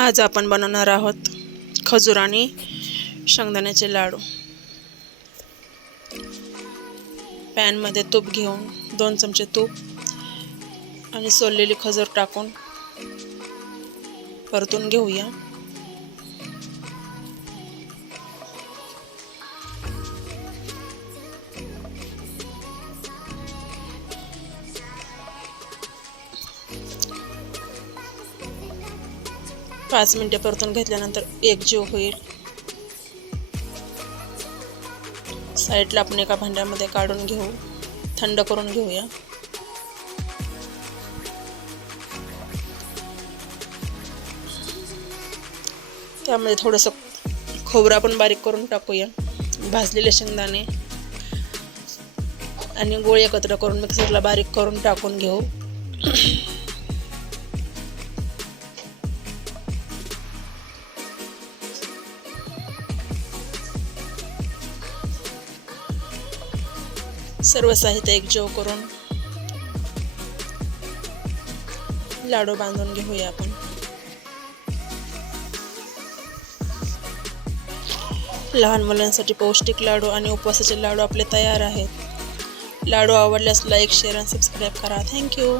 आज आपण बनवणार आहोत खजूर आणि शेंगदाण्याचे लाडू। पॅनमध्ये तूप घेऊन 2 चमचे तूप आणि सोललेली खजूर टाकून परतून घेऊया। पाच मिनिटे परतून घेतल्यानंतर एकजीव होईल। साईडला आपण एका भांड्यामध्ये काढून घेऊ, थंड करून घेऊया। त्यामध्ये थोडंसं खोबरं आपण बारीक करून टाकूया, भाजलेले शेंगदाणे आणि गूळ एकत्र करून मिक्सरला बारीक करून टाकून घेऊ। सर्व साहित्य एकजीव करून लाडू बांधून घेऊया आपण। लहान मुलांसाठी पौष्टिक लाडू आणि उपवासाचे लाडू आपले तयार आहेत। लाडू आवडल्यास लाईक, शेअर आणि सबस्क्राईब करा। थँक्यू।